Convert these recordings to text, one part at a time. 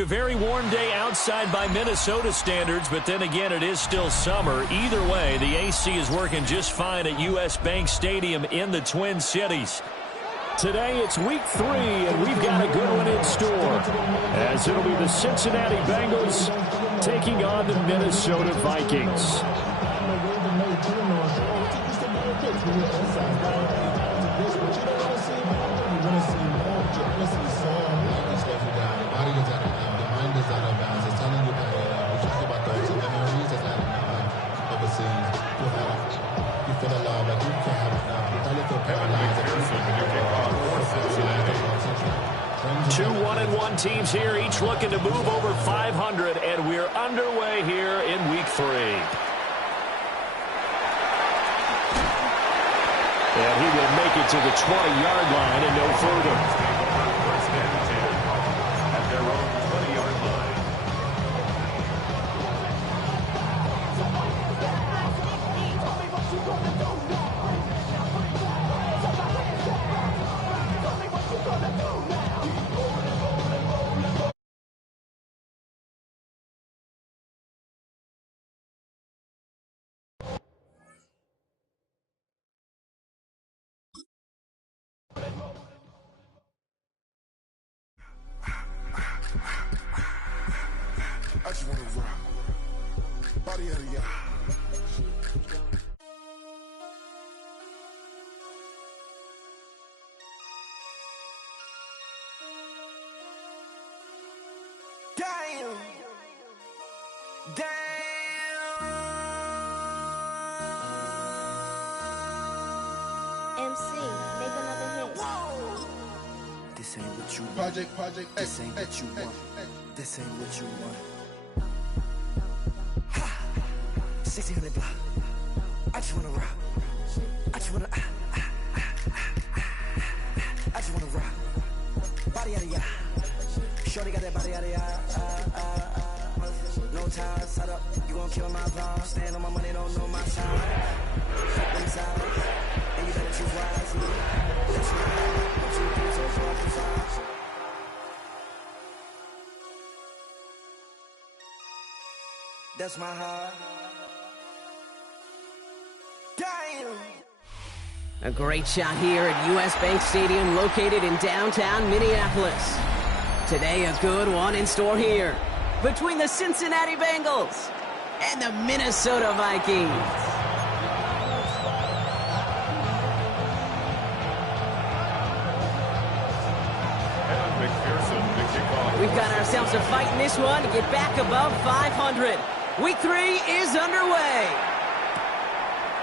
A very warm day outside by Minnesota standards, but then again, it is still summer. Either way, the AC is working just fine at U.S. Bank Stadium in the Twin Cities. Today, it's week 3, and we've got a good one in store, as it'll be the Cincinnati Bengals taking on the Minnesota Vikings. Two 1-1 teams here, each looking to move over 500, and we're underway here in week 3. And he will make it to the 20-yard line and no further. At their own 20-yard line. I just wanna rock. Body out of ya. Damn. MC, make another hit. Whoa. This ain't what you want. Project. This ain't what you want. This ain't what you want. 1600 block. I just wanna rock. I just wanna. I just wanna rock. Body out of ya. Shorty got that body out of ya. No time, set up. You gon' kill my vibe. Stand on my money, don't know my side. Them sides. And you better choose wisely. That's right. 1, 2, 3, 4, 5. That's my heart. A great shot here at U.S. Bank Stadium, located in downtown Minneapolis. Today, a good one in store here between the Cincinnati Bengals and the Minnesota Vikings. We've got ourselves a fight in this one to get back above 500. Week 3 is underway.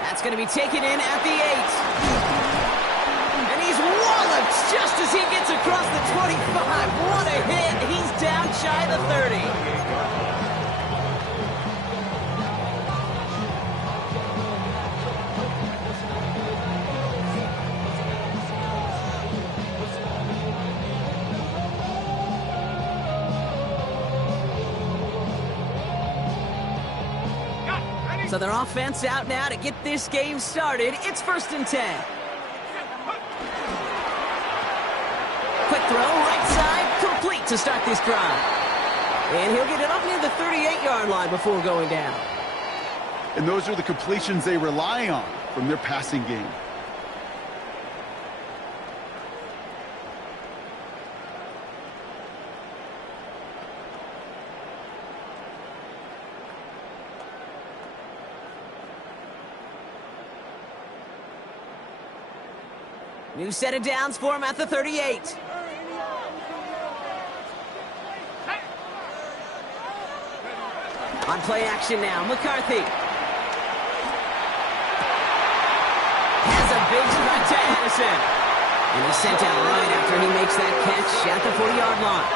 That's going to be taken in at the 8. And he's walloped just as he gets across the 25. What a hit. He's down shy of the 30. So their offense out now to get this game started. It's 1st and 10. Quick throw, right side, complete to start this drive. And he'll get it up near the 38-yard line before going down. And those are the completions they rely on from their passing game. New set of downs for him at the 38. On play action now, McCarthy. Has a big strike to Addison. And he's sent out right after he makes that catch at the 40-yard line.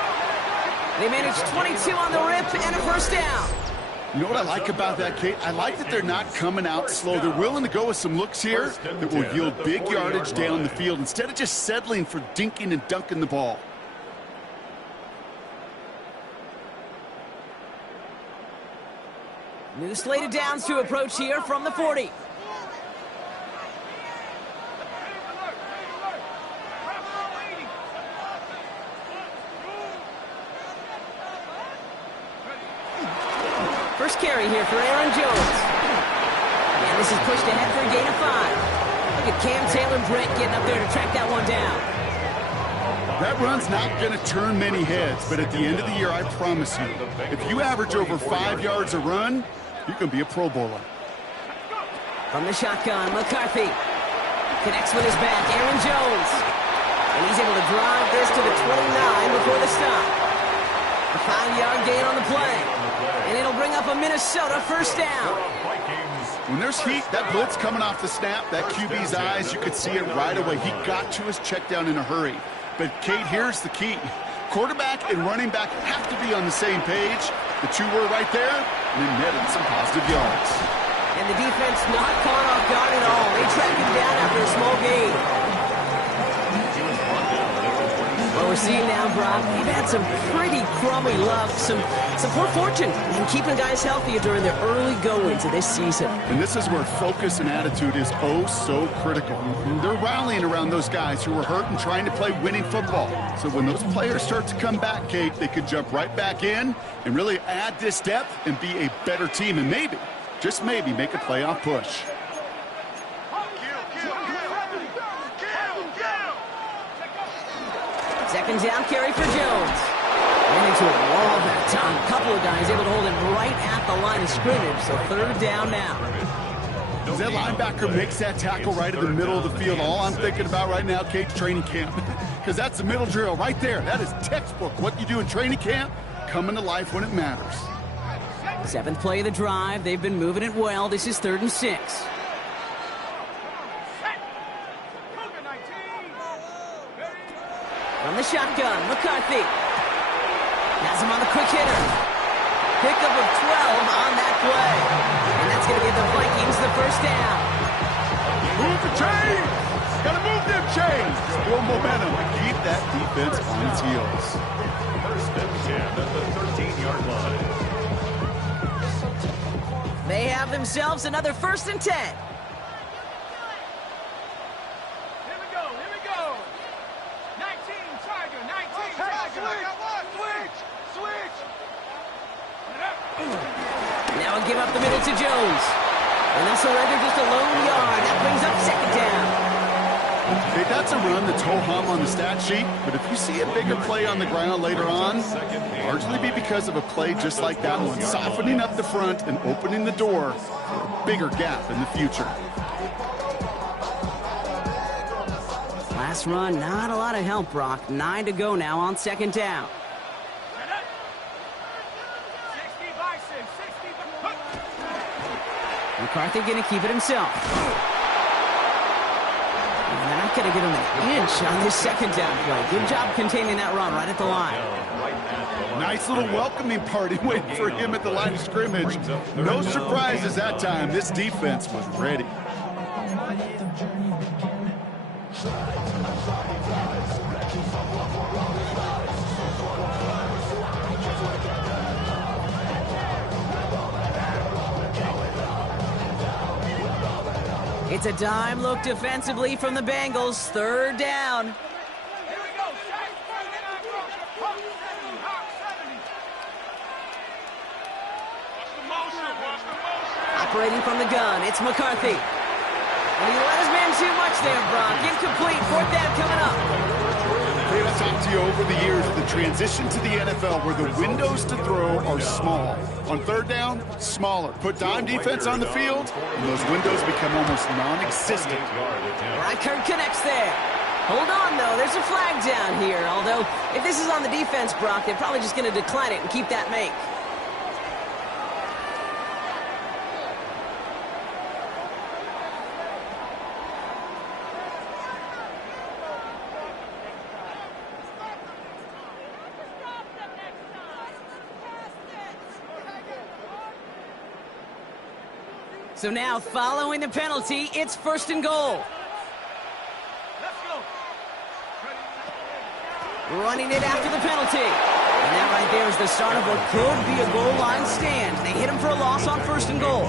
They managed 22 on the rip and a first down. You know what I like about that, Kate? I like that they're not coming out slow. They're willing to go with some looks here that will yield big yardage down the field instead of just settling for dinking and dunking the ball. New slated downs to approach here from the 40. First carry here for Aaron Jones. And this is pushed ahead for a gain of 5. Look at Cam Taylor-Britt getting up there to track that one down. That run's not going to turn many heads, but at the end of the year, I promise you, if you average over 5 yards a run, you're going to be a Pro Bowler. From the shotgun, McCarthy connects with his back, Aaron Jones. And he's able to drive this to the 29 before the stop. A 5-yard gain on the play. And it'll bring up a Minnesota first down. When there's heat, that blitz coming off the snap, that QB's eyes, you could see it right away. He got to his check down in a hurry. But, Kate, here's the key. Quarterback and running back have to be on the same page. The two were right there, and it netted some positive yards. And the defense not caught off guard at all. They track him down after a small gain. What we're seeing now, Brock, they've had some pretty crummy luck, some poor fortune in keeping guys healthy during the early goings of this season. And this is where focus and attitude is oh so critical. They're rallying around those guys who were hurt and trying to play winning football. So when those players start to come back, Kate, they could jump right back in and really add this depth and be a better team and maybe, just maybe, make a playoff push. Second down carry for Jones. Ran into a wall that time. A couple of guys able to hold him right at the line of scrimmage. So third down now. As that linebacker makes that tackle right in the middle of the field, all I'm thinking about right now, Kate, training camp. Because that's the middle drill right there. That is textbook. What you do in training camp, coming to life when it matters. 7th play of the drive. They've been moving it well. This is 3rd and 6. From the shotgun, McCarthy. Has him on the quick hitter. Pickup of 12 on that play. And that's going to give the Vikings the first down. Move the chains! Gotta move them chains! Build momentum and keep that defense on its heels. First and 10 at the 13-yard line. They have themselves another 1st and 10. Now give up the middle to Jones. And they'll surrender just a lone yard. That brings up 2nd down. Hey, that's a run that's ho-hum on the stat sheet, but if you see a bigger play on the ground later on, largely be because of a play just like that one, softening up the front and opening the door for a bigger gap in the future. Last run, not a lot of help, Brock. 9 to go now on 2nd down. McCarthy going to keep it himself. And they're not going to get him an inch on this 2nd down play. Good job containing that run right at the line. Nice little welcoming party waiting for him at the line of scrimmage. No surprises that time. This defense was ready. It's a dime look defensively from the Bengals. 3rd down. Operating from the gun, it's McCarthy. And he let his man too much there, Brock. Incomplete. 4th down coming up. I've talked to you over the years, the transition to the NFL where the windows to throw are small. On 3rd down, smaller. Put dime defense on the field, and those windows become almost non-existent. Reichert connects there. Hold on, though. There's a flag down here. Although, if this is on the defense, Brock, they're probably just going to decline it and keep that make. So now, following the penalty, it's 1st and goal. Running it after the penalty. And that right there is the start of what could be a goal line stand. They hit him for a loss on 1st and goal.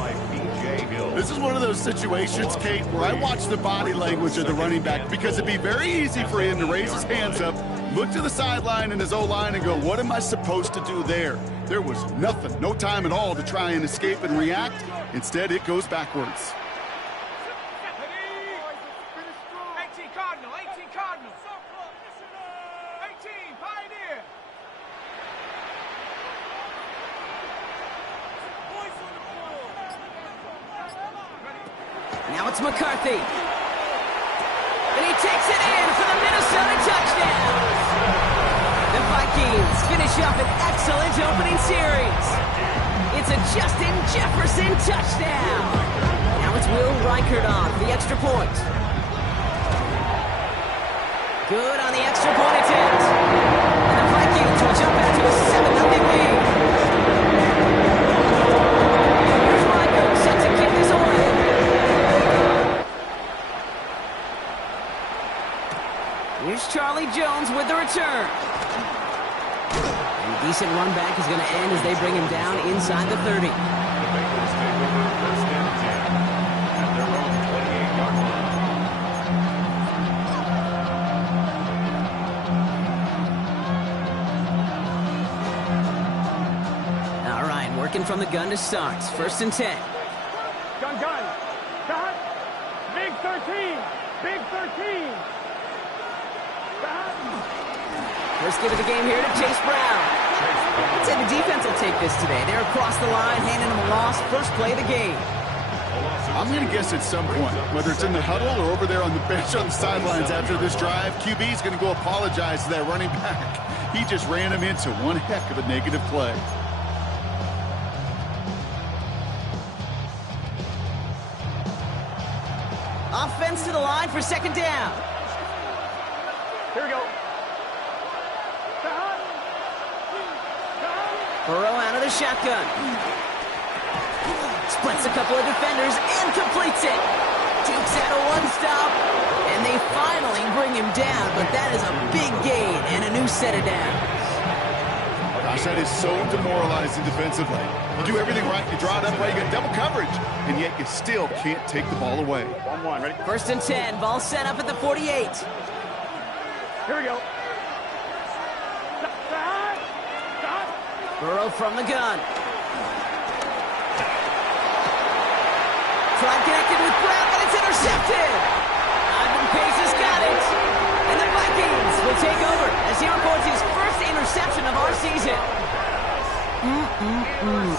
This is one of those situations, Kate, where I watch the body language of the running back because it'd be very easy for him to raise his hands up, look to the sideline in his O-line and go, what am I supposed to do there? There was nothing, no time at all to try and escape and react. Instead, it goes backwards. 18 Cardinal, 18 Cardinal. 18 Pioneer. Now it's McCarthy. And he takes it in for the Minnesota touchdown. The Vikings finish off an excellent opening series. It's a Justin Jefferson touchdown. Now it's Will Reichert on for the extra point. Good on the extra point attempt. And the Vikings will jump out to a 7-0 lead. Here's Reichert set to kick this away. Here's Charlie Jones with the return. And a decent run back is going to end as they bring him down inside the 30. All right, working from the gun to start. 1st and 10. Gun. Cut. Big 13. Big 13. First give of the game here to Chase Brown. I'd say the defense will take this today. They're across the line, handing them a loss. First play of the game. I'm going to guess at some point, whether it's in the huddle or over there on the bench on the sidelines after this drive, QB is going to go apologize to that running back. He just ran him into one heck of a negative play. Offense to the line for 2nd down. Here we go. Burrow out of the shotgun. Splits a couple of defenders and completes it. Takes out a one-stop, and they finally bring him down, but that is a big gain and a new set of downs. Gosh, that is so demoralizing defensively. You do everything right, you draw it up right, you get double coverage, and yet you still can't take the ball away. 1-1, ready? 1st and 10, ball set up at the 48. Here we go. Burrow from the gun. Tried connected with Brown, but it's intercepted. Ivan Pace has got it. And the Vikings will take over as he records his first interception of our season.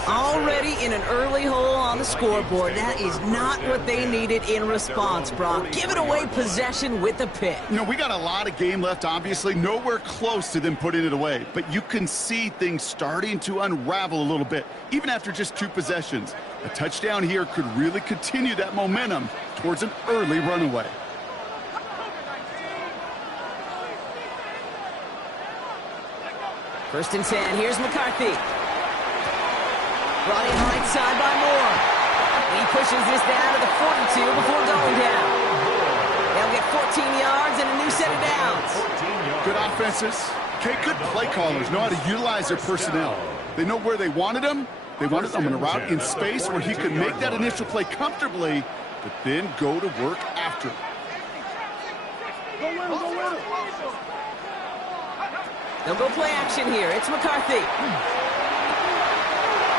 Already in an early hole on the scoreboard. That is not what they needed in response, Brock. Giving away possession with the pick. You know, we got a lot of game left, obviously. Nowhere close to them putting it away. But you can see things starting to unravel a little bit, even after just 2 possessions. A touchdown here could really continue that momentum towards an early runaway. First and 10, here's McCarthy. Brought in right side by Moore. He pushes this down to the 42 before going down. They'll get 14 yards and a new set of downs. Good offenses. Okay, good play callers know how to utilize their personnel. They know where they wanted them. They wanted them in a route in space where he could make that initial play comfortably, but then go to work after. They'll go play action here. It's McCarthy.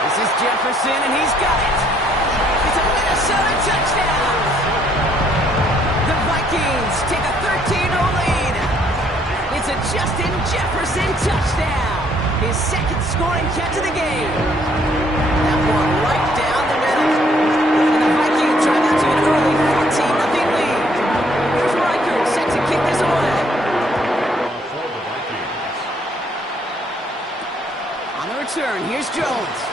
This is Jefferson, and he's got it. It's a Minnesota touchdown. The Vikings take a 13-0 lead. It's a Justin Jefferson touchdown. His 2nd scoring catch of the game. That one right down the middle. And the Vikings drive out to an early 14-0 lead. Here's Reichert set to kick this away. On the return, here's Jones.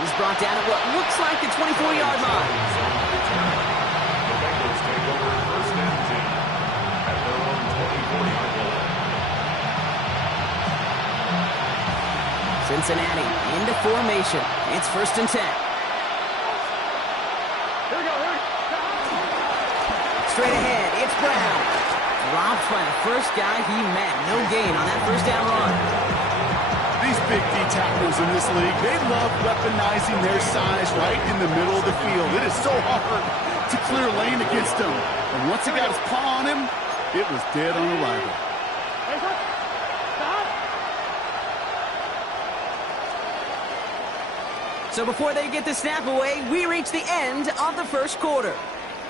He's brought down at what looks like the 24-yard line. The Bengals take over 1st and 10 at their own 24-yard line. Cincinnati into formation. It's 1st and 10. Here we go. Straight ahead, it's Brown. Dropped by the first guy he met. No gain on that first down run. These big D tackles in this league, they love weaponizing their size right in the middle of the field. It is so hard to clear lane against him. And once he got his paw on him, it was dead on arrival. So before they get the snap away, we reach the end of the first quarter.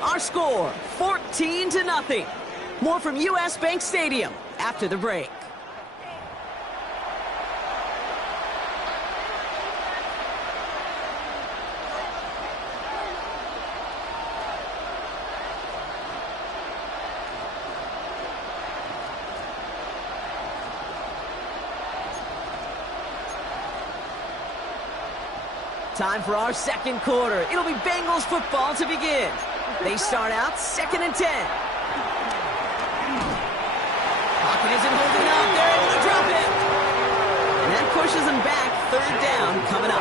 Our score, 14-0. More from US Bank Stadium after the break. Time for our second quarter. It'll be Bengals football to begin. They start out 2nd and 10. Pocket isn't holding up. They're able to drop it. And that pushes them back. 3rd down coming up.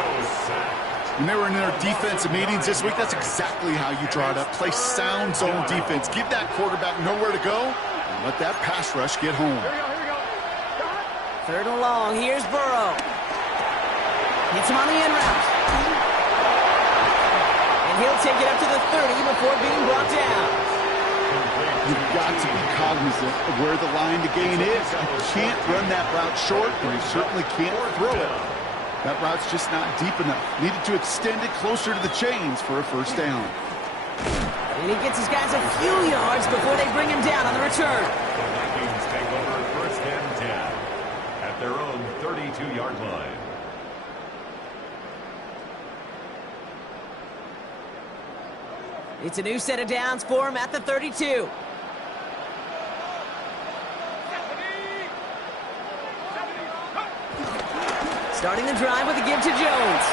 When they were in their defensive meetings this week, that's exactly how you draw it up. Play sound zone defense. Give that quarterback nowhere to go and let that pass rush get home. Here we go. 3rd and long. Here's Burrow. Hits him on the end route. He'll take it up to the 30 before being brought down. You've got to be cognizant of where the line to gain is. You can't run that route short, and you certainly can't throw it. That route's just not deep enough. Needed to extend it closer to the chains for a first down. And he gets his guys a few yards before they bring him down on the return. The Vikings take over 1st and 10 at their own 32-yard line. It's a new set of downs for him at the 32. Starting the drive with a give to Jones.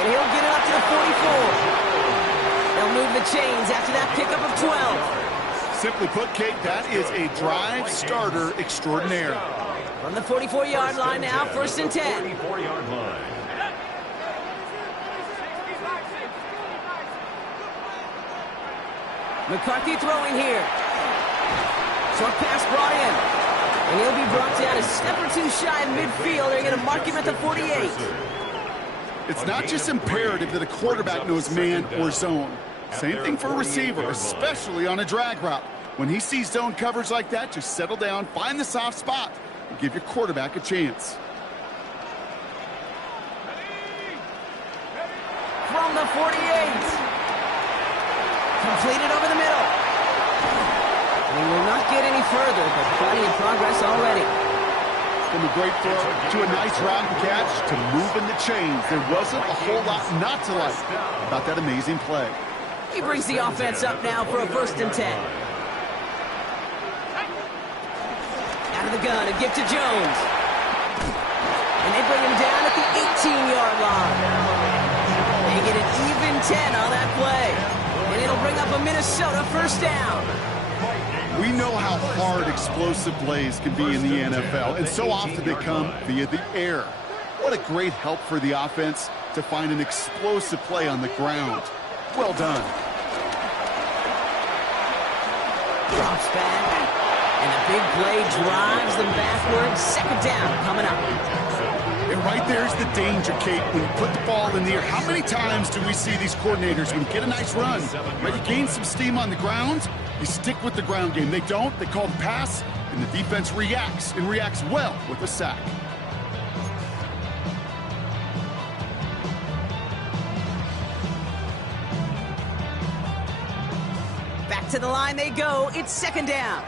And he'll get it up to the 44. They'll move the chains after that pickup of 12. Simply put, Kate, that is a drive starter extraordinaire. From the 44-yard line now, 1st and 10. 44-yard line. McCarthy throwing here. Short pass brought in. And he'll be brought down a step or two shy of midfield. They're going to mark him at the 48. It's not just imperative that a quarterback knows man or zone. Same thing for a receiver, especially on a drag route. When he sees zone coverage like that, just settle down, find the soft spot, and give your quarterback a chance. From the 48. Completed over the middle. He will not get any further, but plenty of progress already. From a great throw to a nice round catch to moving the chains. There wasn't a whole lot not to like about that amazing play. He brings the offense up now for a 1st and 10. Out of the gun, a gift to Jones. And they bring him down at the 18-yard line. They get an even 10 on that play. And it'll bring up a Minnesota 1st down. We know how hard explosive plays can be in the NFL, and so often they come via the air. What a great help for the offense to find an explosive play on the ground. Well done. Drops back, and the big play drives them backwards. 2nd down coming up. And right there's the danger, Kate, when you put the ball in the air. How many times do we see these coordinators, when you get a nice run, right, you gain some steam on the ground, you stick with the ground game. They don't, they call the pass, and the defense reacts, and reacts well with a sack. Back to the line they go. It's 2nd down.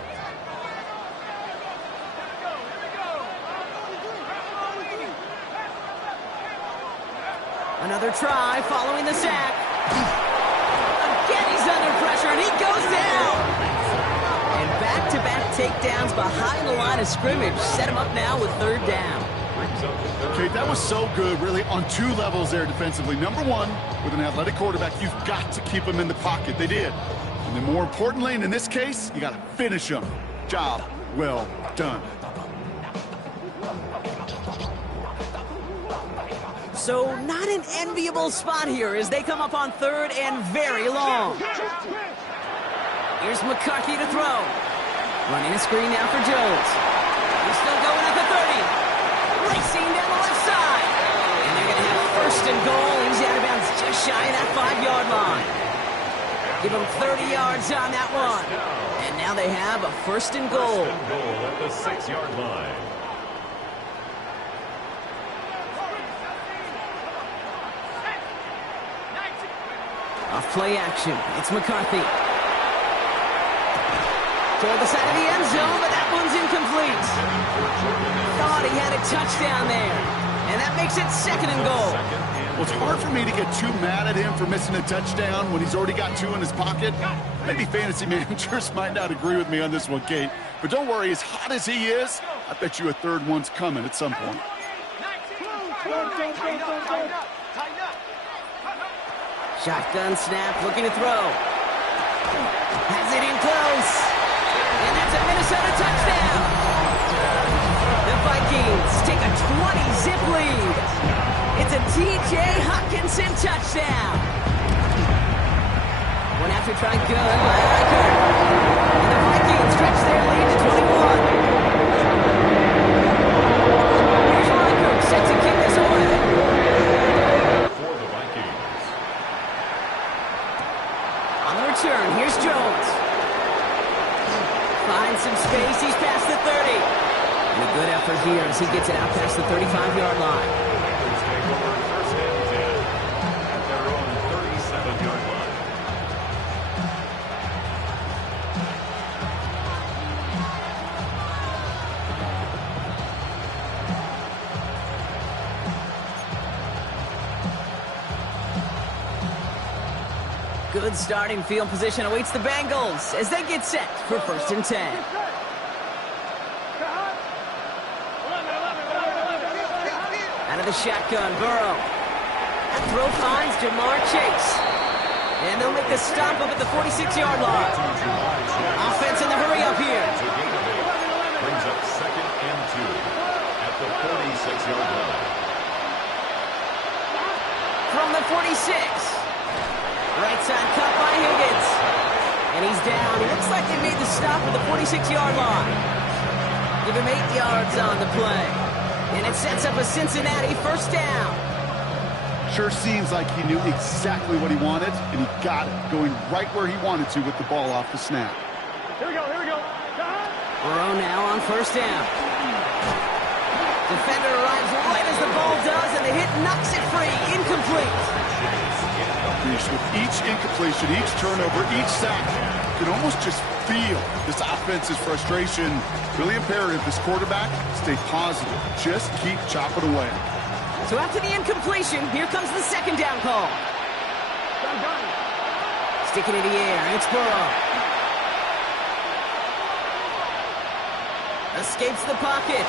Another try following the sack. Again, he's under pressure, and he goes down. And back-to-back takedowns behind the line of scrimmage set him up now with 3rd down. Okay, that was so good, really, on 2 levels there defensively. Number 1, with an athletic quarterback, you've got to keep him in the pocket. They did. And then more importantly, and in this case, you got to finish him. Job well done. So not an enviable spot here as they come up on 3rd and very long. Here's McCarthy to throw. Running a screen now for Jones. He's still going at the 30. Racing down the left side. And they're going to have first and goal. He's out of bounds just shy of that 5-yard line. Give him 30 yards on that one. And now they have a first and goal. First and goal at the 6-yard line. Off play action. It's McCarthy. Toward the side of the end zone, but that one's incomplete. Thought he had a touchdown there. And that makes it second and goal. Well, it's hard for me to get too mad at him for missing a touchdown when he's already got 2 in his pocket. Maybe fantasy managers might not agree with me on this one, Kate. But don't worry, as hot as he is, I bet you a third one's coming at some point. Shotgun snap, looking to throw. Has it in close. And that's a Minnesota touchdown. The Vikings take a 20-zip lead. It's a T.J. Hockenson touchdown. One after try good by Riker. And the Vikings stretch their lead to 21. Here's Riker, set to kick this away. For the Vikings. On the return, here's Jones. Finds some space, he's past the 30. And a good effort here as he gets it out past the 35-yard line. Bengals take over first and 10 at their own 37-yard line. Good starting field position awaits the Bengals as they get set for first and 10. Out of the shotgun, Burrow. That throw finds Jamar Chase. And they'll make the stop up at the 46-yard line. Offense in the hurry up here. Brings up second and 2 at the 46-yard line. From the 46. Right side cut by Higgins. And he's down. He looks like they made the stop at the 46-yard line. Give him 8 yards on the play. And it sets up a Cincinnati first down. Sure seems like he knew exactly what he wanted, and he got it, going right where he wanted to with the ball off the snap. Here we go, here we go. Burrow now on first down. Defender arrives right as the ball does, and the hit knocks it free. Incomplete. With each incompletion, each turnover, each sack, you can almost just feel this offense's frustration. Really imperative, this quarterback, stay positive. Just keep chopping away. So after the incompletion, here comes the second down call. Sticking in the air, it's Burrow. Escapes the pocket.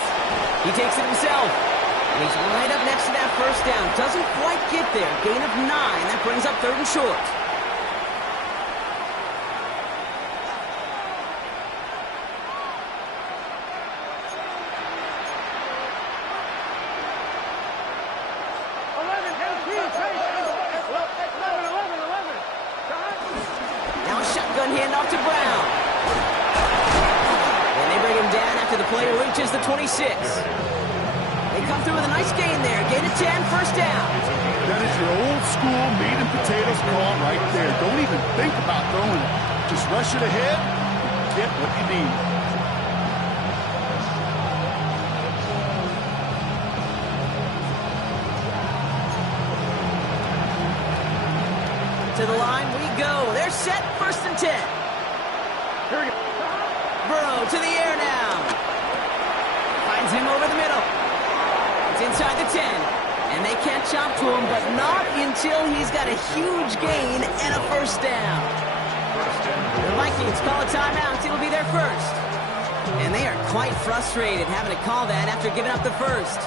He takes it himself. And he's right up next to that first down. Doesn't quite get there. Gain of 9. That brings up third and short. Now a shotgun handoff to Brown. And they bring him down after the play reaches the 26. They come through with a nice gain there. Gain of 10, first down. That is your old school meat and potatoes call right there. Don't even think about throwing it. Just rush it ahead and get what you need. To the line we go. They're set, first and 10. Here we go. Burrow to the air now. Finds him over the middle. It's inside the 10. And they can't chop to him, but not until he's got a huge gain and a first down. The Vikings call a timeout. It'll be their first. And they are quite frustrated having to call that after giving up the first.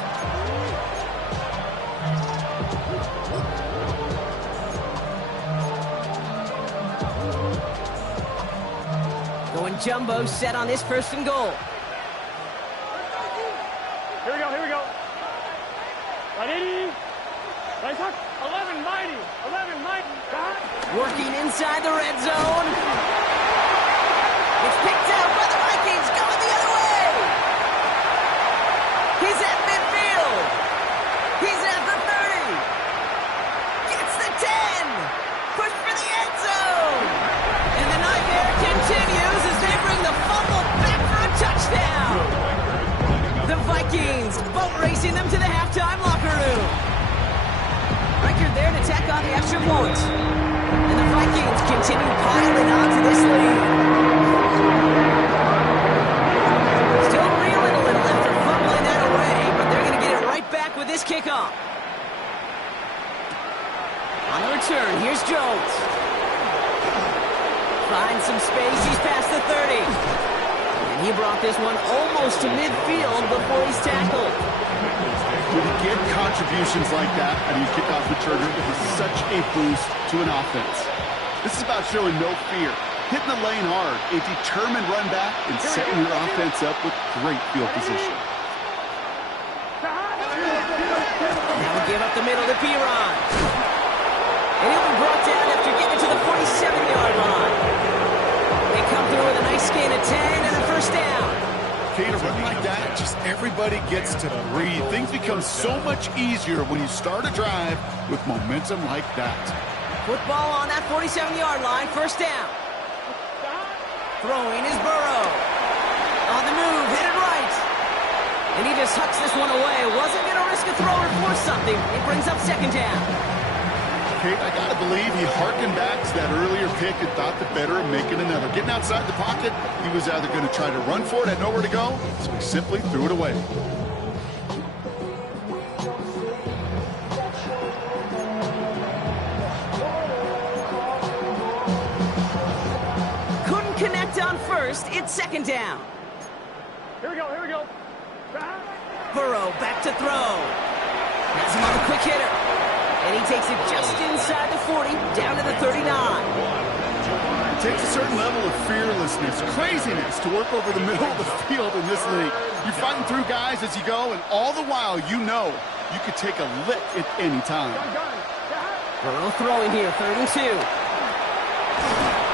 Going jumbo set on this first and goal. Here we go, here we go. Right 80. Right tuck. 11 mighty. 11 mighty. Working inside the red zone. It's picked out by the Vikings, going the other way. He's at midfield. He's at the 30. Gets the 10. Push for the end zone. And the nightmare continues as they bring the fumble back for a touchdown. The Vikings boat racing them to the halftime locker room. Riker there to tack on the extra point. And the Vikings continue piling on to this lead. Still reeling a little after fumbling that away, but they're going to get it right back with this kickoff. On the return, here's Jones. Finds some space, he's past the 30. And he brought this one almost to midfield before he's tackled. When you get contributions like that out of your kickoff returner, it is such a boost to an offense. This is about showing no fear, hitting the lane hard, a determined run back, and setting your offense up with great field position. Now we give up the middle to Piron. And he'll be brought down after getting to the 47-yard line. They come through with a nice gain of 10 and a first down. Okay, to run like that, just everybody gets to breathe. Things become so much easier when you start a drive with momentum like that. Football on that 47-yard line, first down. Throwing is Burrow. On the move, hit it right. And he just hucks this one away. Wasn't going to risk a throw or force something. It brings up second down. Okay, I got to believe he harkened back to that earlier pick and thought the better of making another. Getting outside the pocket, he was either going to try to run for it, had nowhere to go, so he simply threw it away. Couldn't connect on first. It's second down. Here we go, here we go. Burrow back to throw. Has him on the quick hitter. And he takes it just inside the 40, down to the 39. It takes a certain level of fearlessness, craziness to work over the middle of the field in this league. You're fighting through guys as you go, and all the while you know you could take a lick at any time. Burrow throwing here, 3rd and 2.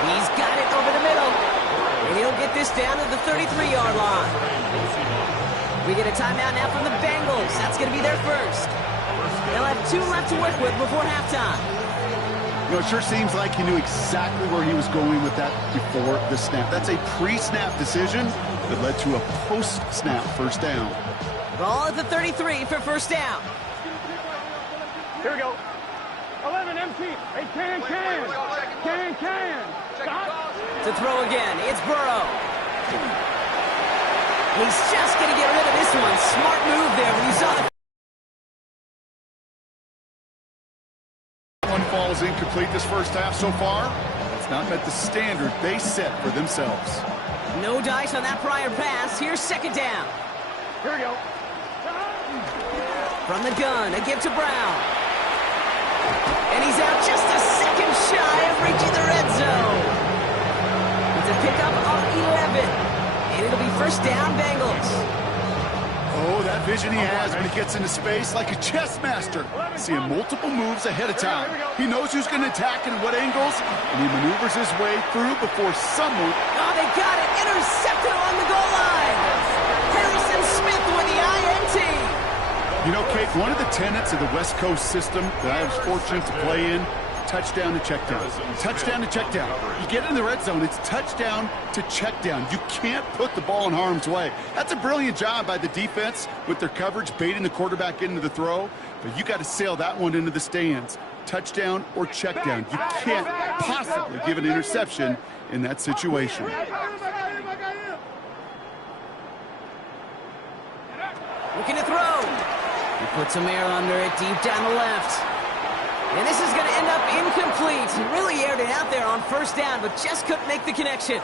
He's got it over the middle. And he'll get this down to the 33-yard line. We get a timeout now from the Bengals. That's going to be their first. They'll have 2 left to work with before halftime. You know, it sure seems like he knew exactly where he was going with that before the snap. That's a pre-snap decision that led to a post-snap first down. Ball at the 33 for first down. Here we go. 11 empty. Hey, can. Stop. To throw again, it's Burrow. He's just going to get rid of this one. Smart move there when you saw the... One falls incomplete this first half so far. It's not met the standard they set for themselves. No dice on that prior pass. Here's second down. Here we go. From the gun, a give to Brown. And he's out just a second shy of reaching the red zone. It's a pickup of 11. And it'll be first down, Bengals. Oh, that vision he has when he gets into space like a chess master. Seeing multiple moves ahead of time. He knows who's going to attack and what angles, and he maneuvers his way through before someone... Oh, they got it. Intercepted along the goal line. Harrison Smith with the INT. You know, Kate, one of the tenets of the West Coast system that I was fortunate to play in, touchdown to check down. Touchdown to check down. You get in the red zone, it's touchdown to check down. You can't put the ball in harm's way. That's a brilliant job by the defense with their coverage, baiting the quarterback into the throw. But you got to sail that one into the stands. Touchdown or check down. You can't possibly give an interception in that situation. Looking to throw. He puts some air under it deep down the left. And this is going to end up incomplete. He really aired it out there on first down, but just couldn't make the connection.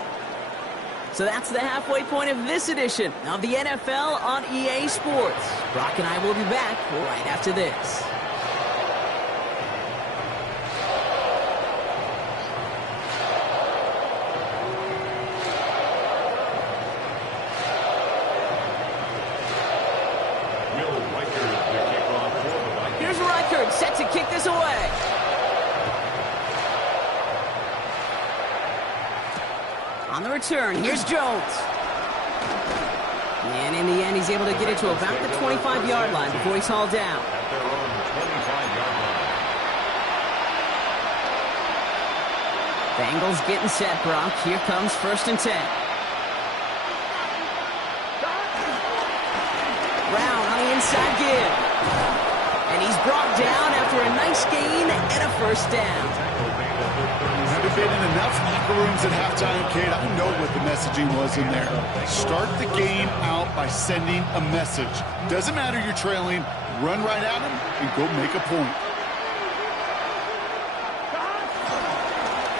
So that's the halfway point of this edition of the NFL on EA Sports. Brock and I will be back right after this. Set to kick this away. On the return, here's Jones. And in the end, he's able to get it to about the 25-yard line before he's hauled down. At their own 25-yard line. Bengals getting set, Brock. Here comes 1st and 10. Brown on the inside give. And he's brought down after a nice gain and a 1st down. Haven't been in enough locker rooms at halftime, Kate. I know what the messaging was in there. Start the game out by sending a message. Doesn't matter you're trailing, run right at them and go make a point.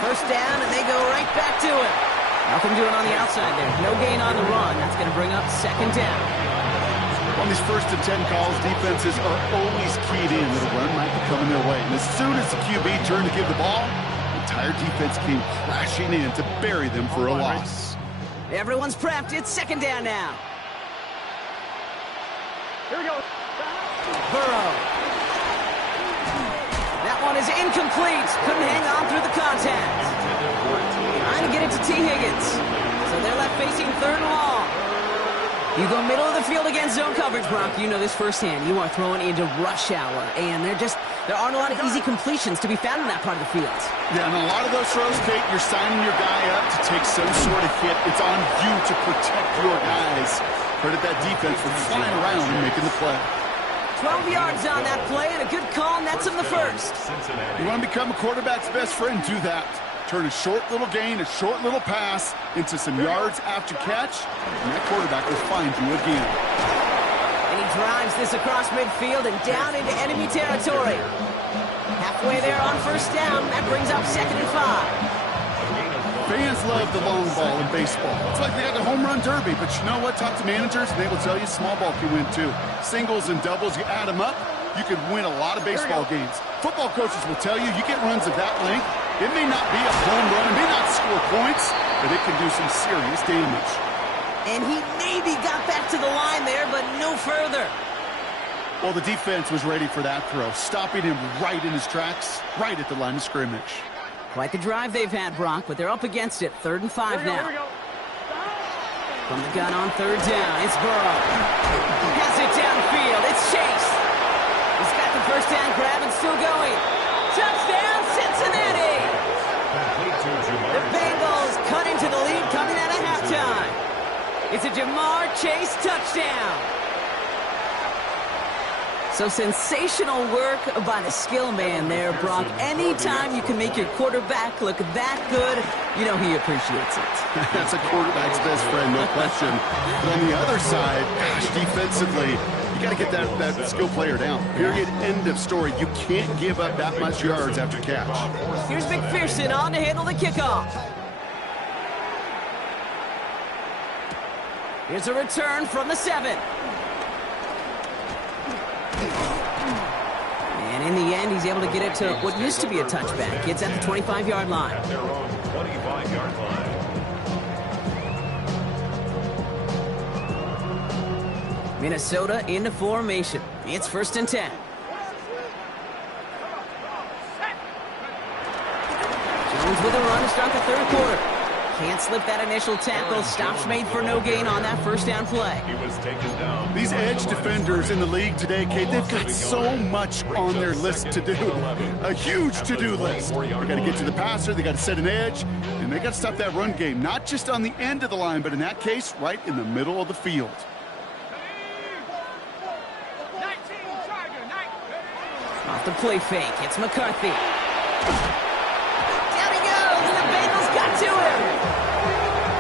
1st down, and they go right back to it. Nothing doing on the outside there. No gain on the run. That's going to bring up 2nd down. On these 1st and 10 calls, defenses are always keyed in that a run might be coming their way. And as soon as the QB turned to give the ball, the entire defense came crashing in to bury them for a loss. Everyone's prepped. It's 2nd down now. Here we go. Burrow. That one is incomplete. Couldn't hang on through the contact. Trying to get it to T. Higgins. So they're left facing 3rd and long. You go middle of the field against zone coverage, Brock. You know this firsthand. You are throwing into rush hour, and there aren't a lot of easy completions to be found in that part of the field. Yeah, and a lot of those throws, Kate, you're signing your guy up to take some sort of hit. It's on you to protect your guys. Credit that defense for flying around and making the play. 12 yards on that play, and a good call nets him the 1st. You want to become a quarterback's best friend, do that. Turn a short little gain, a short little pass into some yards after catch, and that quarterback will find you again. And he drives this across midfield and down into enemy territory. Halfway there on 1st down, that brings up 2nd and 5. Fans love the long ball in baseball. It's like they got the home run derby, but you know what? Talk to managers, and they will tell you small ball can win too. Singles and doubles, you add them up, you could win a lot of baseball games. Football coaches will tell you get runs of that length. It may not be a home run, it may not score points, but it can do some serious damage. And he maybe got back to the line there, but no further. Well, the defense was ready for that throw, stopping him right in his tracks, right at the line of scrimmage. Quite the drive they've had, Brock, but they're up against it. 3rd and 5 now. From the gun on 3rd down, it's Burrow. Has it downfield, it's Chase. He's got the 1st down grab and still going. Touchdown, Cincinnati! The Bengals cut into the lead coming out of halftime. It's a Jamar Chase touchdown. So sensational work by the skill man there, Brock. Anytime you can make your quarterback look that good, you know he appreciates it. That's a quarterback's best friend, no question. But on the other side, gosh, defensively, you got to get that skill player down. Period. End of story. You can't give up that much yards after catch. Here's McPherson on to handle the kickoff. Here's a return from the 7. And in the end, he's able to get it to what used to be a touchback. It's at the 25-yard line. At their own 25-yard line. Minnesota into formation. It's 1st and 10. Jones with a run to start the 3rd quarter. Can't slip that initial tackle. Stops made for no gain on that 1st down play. He was taken down. These edge defenders in the league today, Kate, they've got so much on their list to do. A huge to-do list. They got to get to the passer, they got to set an edge, and they got to stop that run game. Not just on the end of the line, but in that case, right in the middle of the field. Off the play fake, it's McCarthy. Down he goes, and the Bengals got to him.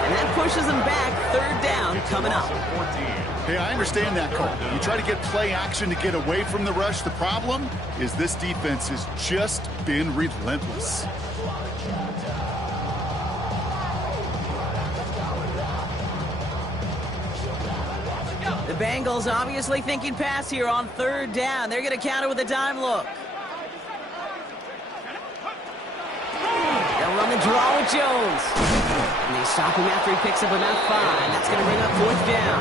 And that pushes them back. 3rd down coming up. Hey, I understand that call. You try to get play action to get away from the rush. The problem is this defense has just been relentless. The Bengals obviously thinking pass here on 3rd down. They're going to counter with a dime look. They'll run the draw with Jones. And they stop him after he picks up about 5. That's going to bring up 4th down.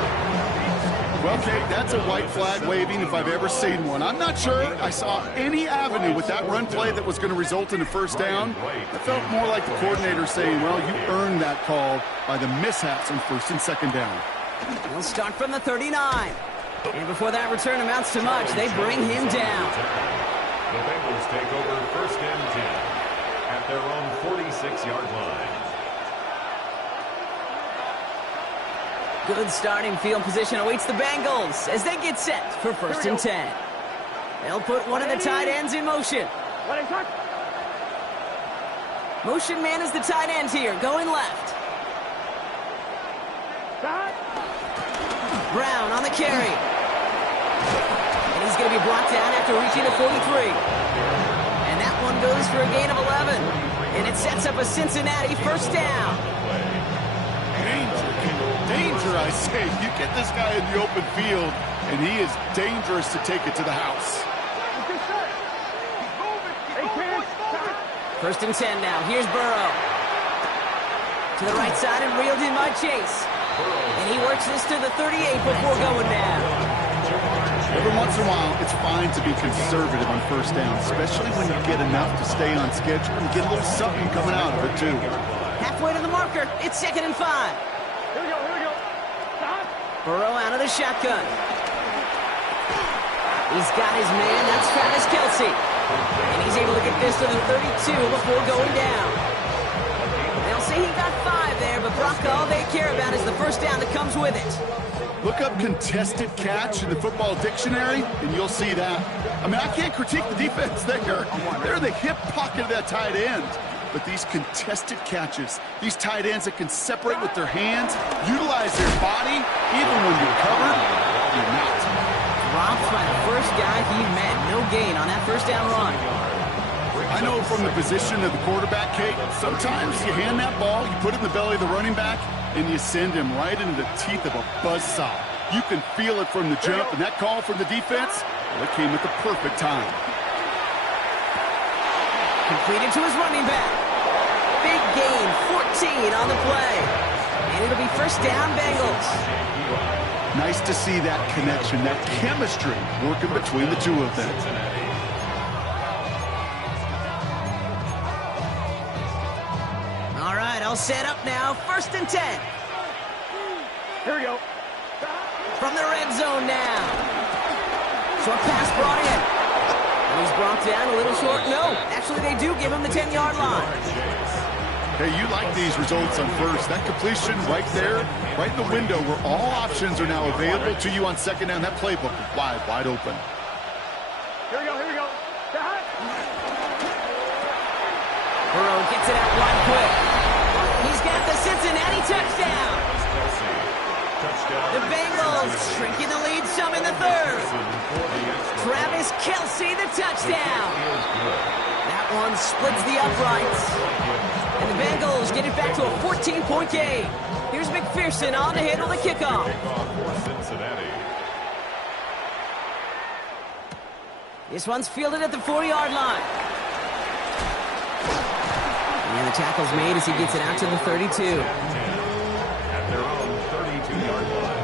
Well, Kate, that's a white flag waving if I've ever seen one. I'm not sure I saw any avenue with that run play that was going to result in a first down. It felt more like the coordinator saying, well, you earned that call by the mishaps on first and second down. He'll start from the 39. And before that return amounts to much, they bring him down. The Bengals take over first and 10 at their own 46-yard line. Good starting field position awaits the Bengals as they get set for first and 10. They'll put one of the tight ends in motion. Motion man is the tight end here, going left. Brown on the carry. And he's going to be brought down after reaching the 43. And that one goes for a gain of 11. And it sets up a Cincinnati first down. Danger, I say. You get this guy in the open field, and he is dangerous to take it to the house. First and 10 now. Here's Burrow. To the right side and reeled in by Chase. And he works this to the 38 before going down. Every once in a while, it's fine to be conservative on first down, especially when you get enough to stay on schedule and get a little something coming out of it, too. Halfway to the marker. It's 2nd and 5. Here we go. Burrow out of the shotgun. He's got his man. That's Travis Kelce. And he's able to get this to the 32 before going down. They'll say he got 5 there, but Brock, all they care about is the first down that comes with it. Look up contested catch in the football dictionary, and you'll see that. I mean, I can't critique the defense there. They're the hip pocket of that tight end. But these contested catches, these tight ends that can separate with their hands, utilize their body, even when you're covered, you're not. Dropped by the first guy he met. No gain on that first down run. I know from the position of the quarterback, Kate, sometimes you hand that ball, you put it in the belly of the running back, and you send him right into the teeth of a buzzsaw. You can feel it from the jump, and that call from the defense, well, it came at the perfect time. Completed to his running back. Big gain, 14 on the play. And it'll be first down, Bengals. Nice to see that connection, that chemistry working between the two of them. All right, all set up now. First and 10. Here we go. From the red zone now. Short pass brought in. He's brought down a little short. No, actually they do give him the 10-yard line. Hey, you like these results on first. That completion right there, right in the window where all options are now available to you on second down. That playbook is wide open. Here we go. Burrow gets it out wide quick. He's got the Cincinnati touchdown. The Bengals shrinking the lead some in the third. Travis Kelce, the touchdown. That one splits the uprights. And the Bengals get it back to a 14-point game. Here's McPherson on to handle the kickoff. This one's fielded at the 40-yard line. And the tackle's made as he gets it out to the 32. At their own 32-yard line.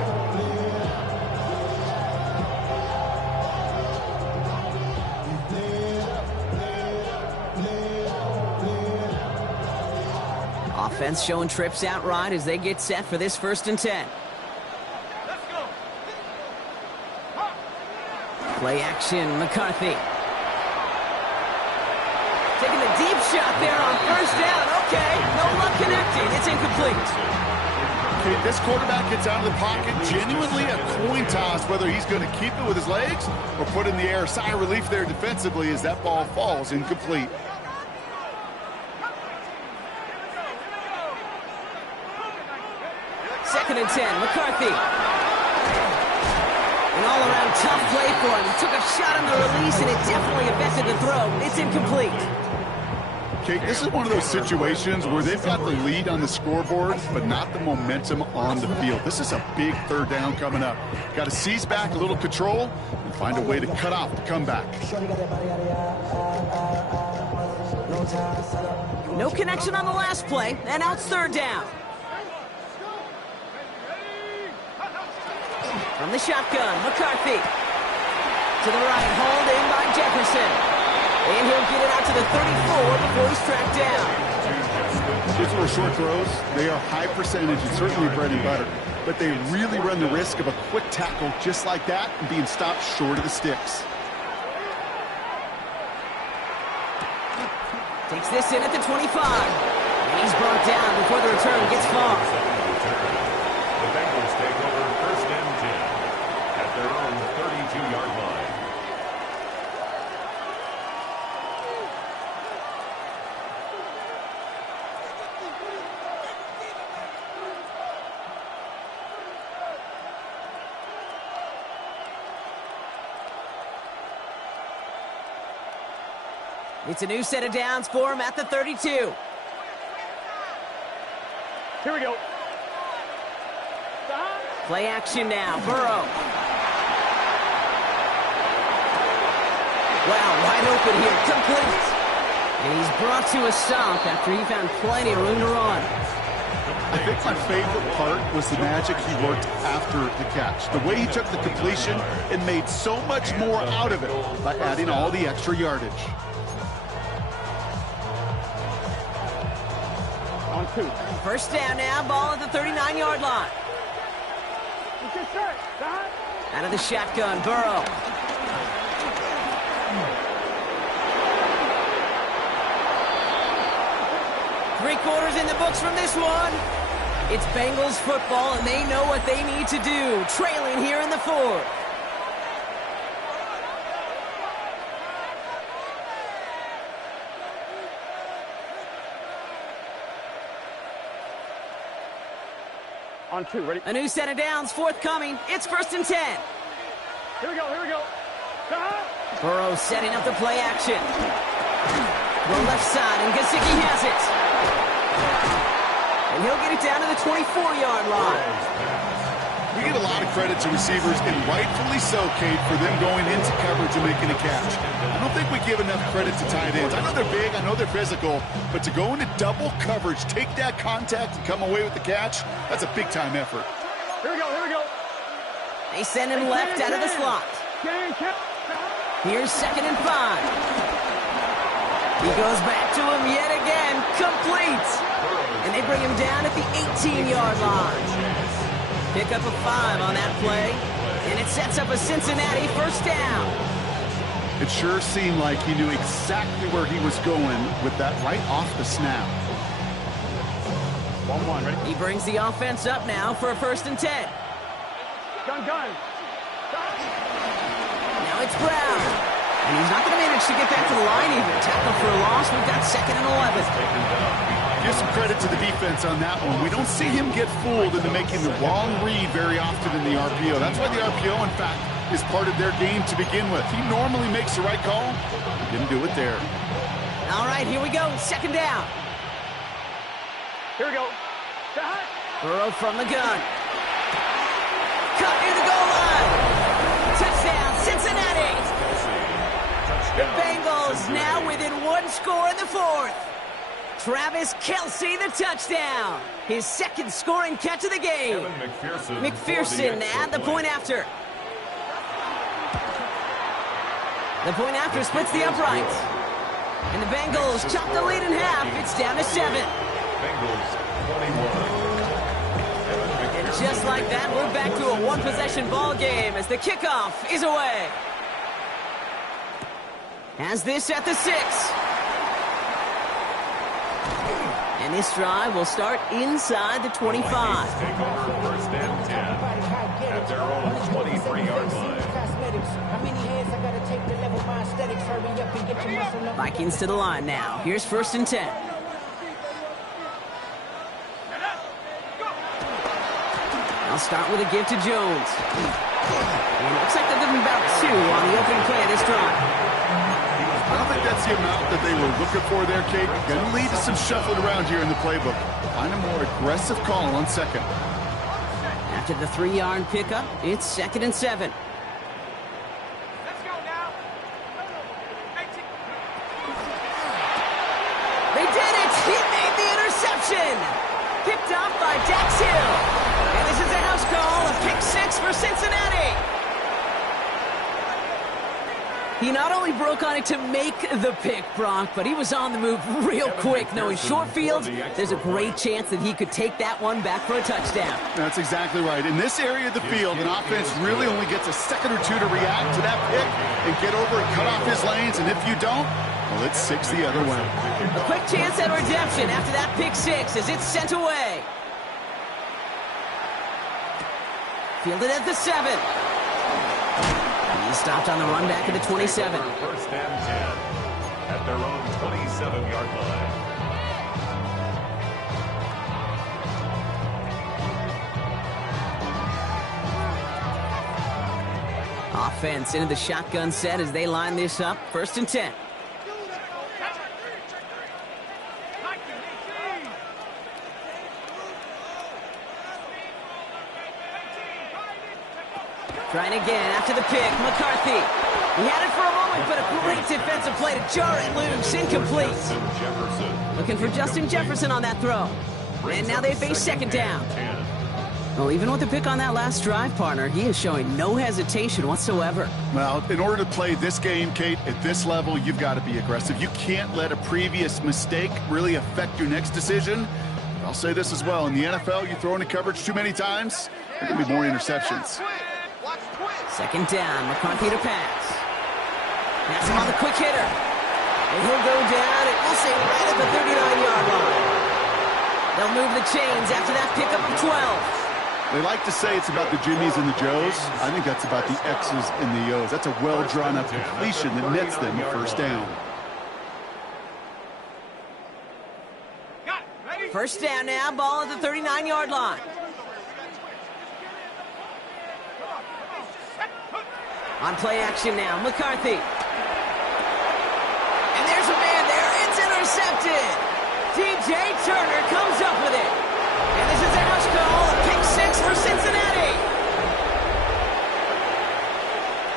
Offense showing trips out right as they get set for this first and 10. Play action, McCarthy. Taking the deep shot there on first down. Okay, no luck connecting. It's incomplete. Okay, this quarterback gets out of the pocket, genuinely a coin toss whether he's going to keep it with his legs or put it in the air. Sigh of relief there defensively as that ball falls incomplete. Second and 10, McCarthy. An all-around tough play for him. He took a shot on the release, and it definitely affected the throw. It's incomplete. Okay, this is one of those situations where they've got the lead on the scoreboard, but not the momentum on the field. This is a big third down coming up. Got to seize back a little control and find a way to cut off the comeback. No connection on the last play, and now it's third down. From the shotgun, McCarthy. To the right, hauled in by Jefferson. And he'll get it out to the 34 before he's tracked down. These little short throws, they are high percentage and certainly bread and butter. But they really run the risk of a quick tackle just like that and being stopped short of the sticks. Takes this in at the 25. And he's brought down before the return gets far. The Bengals take over first and 10 at their own 32-yard line. It's a new set of downs for him at the 32. Here we go. Play action now. Burrow. Wow, wide open here. Complete. And he's brought to a stop after he found plenty of room to run. I think my favorite part was the magic he worked after the catch. The way he took the completion and made so much more out of it by adding all the extra yardage. On 2. First down now, ball at the 39-yard line. Out of the shotgun, Burrow. Three-quarters in the books from this one. It's Bengals football, and they know what they need to do. Trailing here in the fourth. On 2, ready? A new set of downs forthcoming. It's first and 10. Here we go, here we go. Burrow setting up the play action. The left side, and Gesicki has it. And he'll get it down to the 24-yard line. We give a lot of credit to receivers, and rightfully so, Kate, for them going into coverage and making a catch. I don't think we give enough credit to tight ends. I know they're big, I know they're physical, but to go into double coverage, take that contact, and come away with the catch, that's a big-time effort. Here we go, here we go. They send him left out of the slot. Here's second and 5. He goes back to him yet again. Complete. And they bring him down at the 18-yard line. Pick up a 5 on that play. And it sets up a Cincinnati first down. It sure seemed like he knew exactly where he was going with that right off the snap. 1-1, ready? He brings the offense up now for a first and 10. Gun. Now it's Brown. And he's not going to manage to get back to the line even. Tackle for a loss. We've got second and 11. Give some credit to the defense on that one. We don't see him get fooled into making the wrong read very often in the RPO. That's why the RPO, in fact, is part of their game to begin with. He normally makes the right call. He didn't do it there. All right, here we go. Second down. Here we go. Burrow from the gun. Cut near the goal line. Touchdown, Cincinnati. The Bengals now within one score in the fourth. Travis Kelce, the touchdown. His second scoring catch of the game. McPherson at the point after. The point after splits the uprights. And the Bengals chop the lead in half. It's down to 7. Bengals 21. And just like that, we're back to a one-possession ball game as the kickoff is away. Has this at the 6. And this drive will start inside the 25. Take over first and 10 at their own 23-yard line. Vikings to the line now. Here's first and 10. I'll start with a give to Jones. And it looks like they'll give him about 2 on the opening play of this drive. I don't think that's the amount that they were looking for there, Kate. Going to lead to some shuffling around here in the playbook. Find a more aggressive call on second. After the 3-yard pickup, it's second and 7. They did it! He made the interception! Picked up by Dax Hill. And this is a house call, a pick 6 6 for Cincinnati. He not only broke on it to make the pick, Brock, but he was on the move real quick. Knowing short fields, there's a great chance that he could take that one back for a touchdown. That's exactly right. In this area of the field, an offense really only gets a second or two to react to that pick and get over and cut off his lanes. And if you don't, well, it's 6 the other way. A quick chance at redemption after that pick 6 as it's sent away. Fielded at the 7. He stopped on the run back at the 27. First and 10 at their own 27-yard line. Offense into the shotgun set as they line this up. First and 10. Trying again after the pick. McCarthy. He had it for a moment, but a great defensive play to jar it loose. Incomplete. Looking for Justin Jefferson on that throw. And now they face second down. Well, even with the pick on that last drive, partner, he is showing no hesitation whatsoever. Well, in order to play this game, Kate, at this level, you've got to be aggressive. You can't let a previous mistake really affect your next decision. But I'll say this as well. In the NFL, you throw into coverage too many times, there can be more interceptions. Second down, McCarthy to pass. Pass him on the quick hitter. And he'll go down, and we'll say right at the 39-yard line. They'll move the chains after that pickup of 12. They like to say it's about the Jimmies and the Joes. I think that's about the X's and the O's. That's a well-drawn-up completion that nets them a first down. First down now, ball at the 39-yard line. On play action now, McCarthy. And there's a man there. It's intercepted. DJ Turner comes up with it. And this is a house call, a pick 6 for Cincinnati.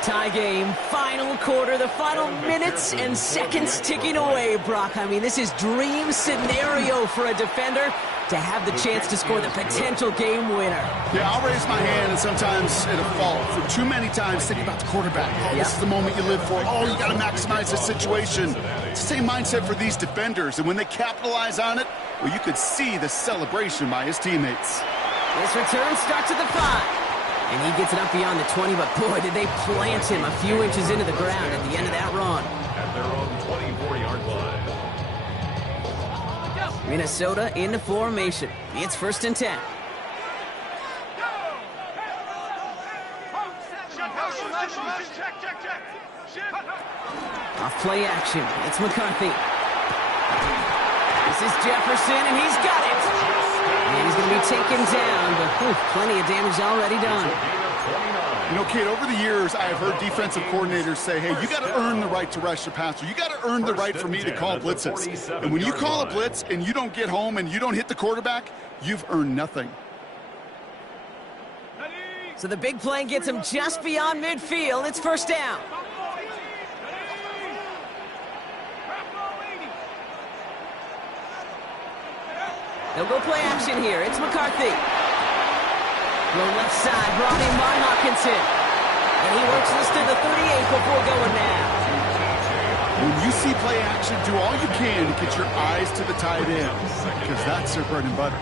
Tie game, final quarter, the final minutes and seconds ticking away, Brock. I mean, this is dream scenario for a defender to have the chance to score the potential game winner. Yeah, I'll raise my hand, and sometimes it'll fall. For too many times, think about the quarterback. Oh, this is the moment you live for. Oh, you got to maximize the situation. It's the same mindset for these defenders, and when they capitalize on it, well, you could see the celebration by his teammates. This return starts at the 5. And he gets it up beyond the 20, but boy, did they plant him a few inches into the ground at the end of that run. At their own 24-yard line. Minnesota into formation. It's first and 10. Off play action. It's McCarthy. This is Jefferson, and he's got it. And he's going to be taken down, but plenty of damage already done. You know, Kate, over the years, I have heard defensive coordinators say, hey, you got to earn the right to rush the passer. You got to earn the right for me to call blitzes. And when you call a blitz and you don't get home and you don't hit the quarterback, you've earned nothing. So the big play gets him just beyond midfield. It's first down. They'll go play action here. It's McCarthy. Go left side, brought in by Hawkinson. And he works this to the 38 before going now. When you see play action, do all you can to get your eyes to the tight end, because that's their bread and butter.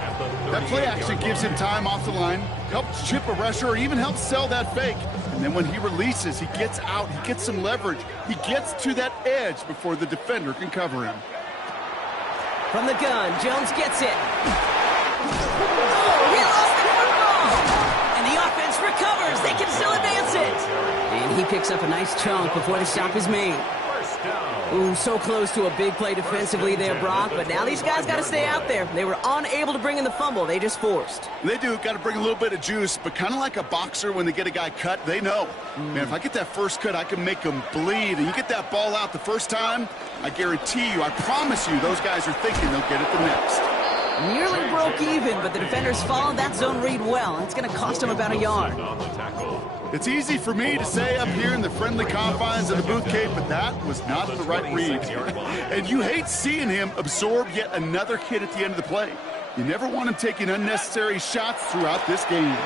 That play action gives him time off the line, helps chip a rusher, or even helps sell that fake. And then when he releases, he gets out, he gets some leverage. He gets to that edge before the defender can cover him. From the gun, Jones gets it. Oh, he lost the football! And the offense recovers. They can still advance it. And he picks up a nice chunk before the stop is made. Ooh, so close to a big play defensively there, Brock. But now these guys got to stay out there. They were unable to bring in the fumble. They just forced. They do. Got to bring a little bit of juice. But kind of like a boxer when they get a guy cut, they know. Man, if I get that first cut, I can make them bleed. And you get that ball out the first time, I guarantee you, I promise you, those guys are thinking they'll get it the next. Nearly broke even, but the defenders followed that zone read well. It's going to cost them about a yard. It's easy for me to say up here in the friendly confines of the booth, Kate, but that was not the right read. And you hate seeing him absorb yet another hit at the end of the play. You never want him taking unnecessary shots throughout this game.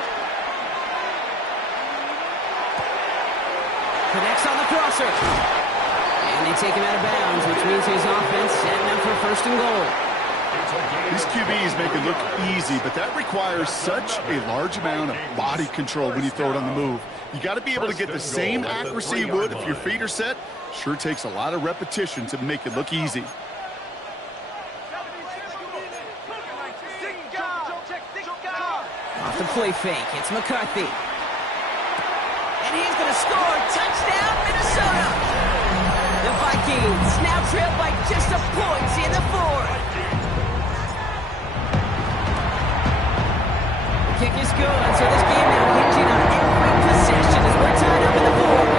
Connects on the crosser. And they take him out of bounds, which means his offense setting up for first and goal. These QBs make it look easy, but that requires such a large amount of body control when you throw it on the move. You got to be able to get the same accuracy you would if your feet are set. Sure takes a lot of repetition to make it look easy. Off the play fake, it's McCarthy. And he's going to score. Touchdown, Minnesota! The Vikings now trail by just a point in the fourth. The kick is good, so this game now hinging on every possession as we're tied up in the fourth.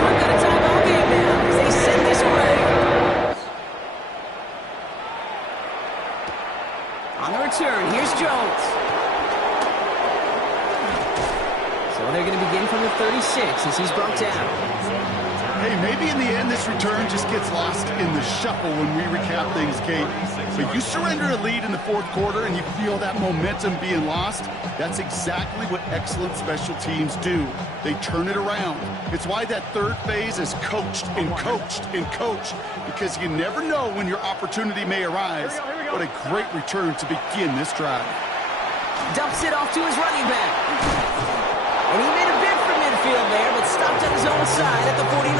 We've got a timeout game now as they send this away. On the return, here's Jones. So they're going to begin from the 36 as he's brought down. Hey, maybe in the end this return just gets lost in the shuffle when we recap things, Kate. But you surrender a lead in the fourth quarter and you feel that momentum being lost. That's exactly what excellent special teams do. They turn it around. It's why that third phase is coached and coached and coached, because you never know when your opportunity may arise. What a great return to begin this drive. Dumps it off to his running back. And he made a bid for midfield there, but stopped on his own side at the 49.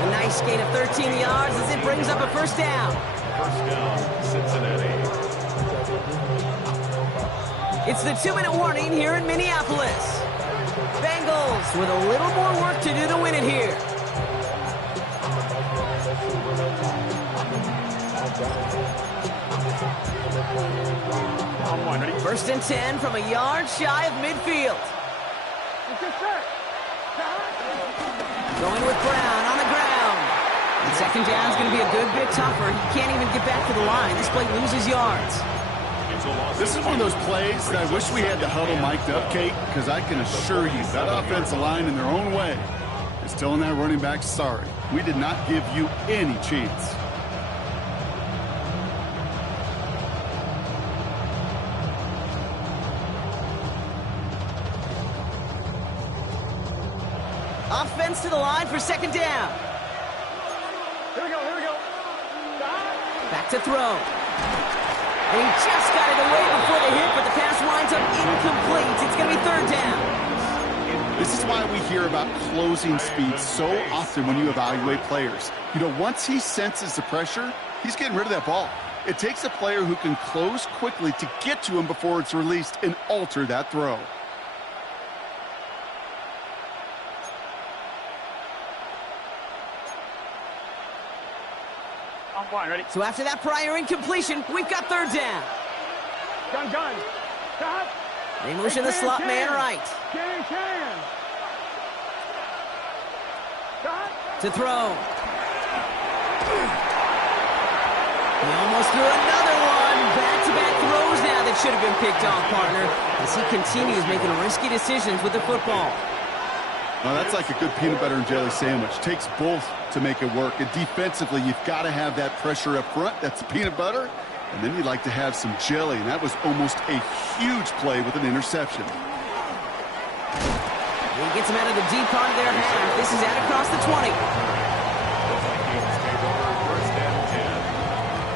A nice gain of 13 yards as it brings up a first down. First down, Cincinnati. It's the 2-minute warning here in Minneapolis. Bengals with a little more work to do to win it here. First and 10 from a yard shy of midfield. Going with Brown on the ground. And second down is going to be a good bit tougher. He can't even get back to the line. This play loses yards. This is one of those plays that I wish we had the huddle mic'd up, Kate, because I can assure you that offensive line in their own way is telling that running back, sorry, we did not give you any chance. Offense to the line for second down. Here we go. Back to throw. And he just got it away before the hit, but the pass winds up incomplete. It's going to be third down. This is why we hear about closing speed so often when you evaluate players. You know, once he senses the pressure, he's getting rid of that ball. It takes a player who can close quickly to get to him before it's released and alter that throw. I'm fine, ready? So after that prior incompletion, we've got third down. Gun. Stop. They motion the slot man right. Can. Stop. To throw. He almost threw another one. Back-to-back throws now that should have been picked off, partner, as he continues making risky decisions with the football. Well, that's like a good peanut butter and jelly sandwich. Takes both to make it work. And defensively, you've got to have that pressure up front. That's the peanut butter. And then you'd like to have some jelly. And that was almost a huge play with an interception. He gets him out of the deep part of their half. This is out across the 20. The Vikings take over first and 10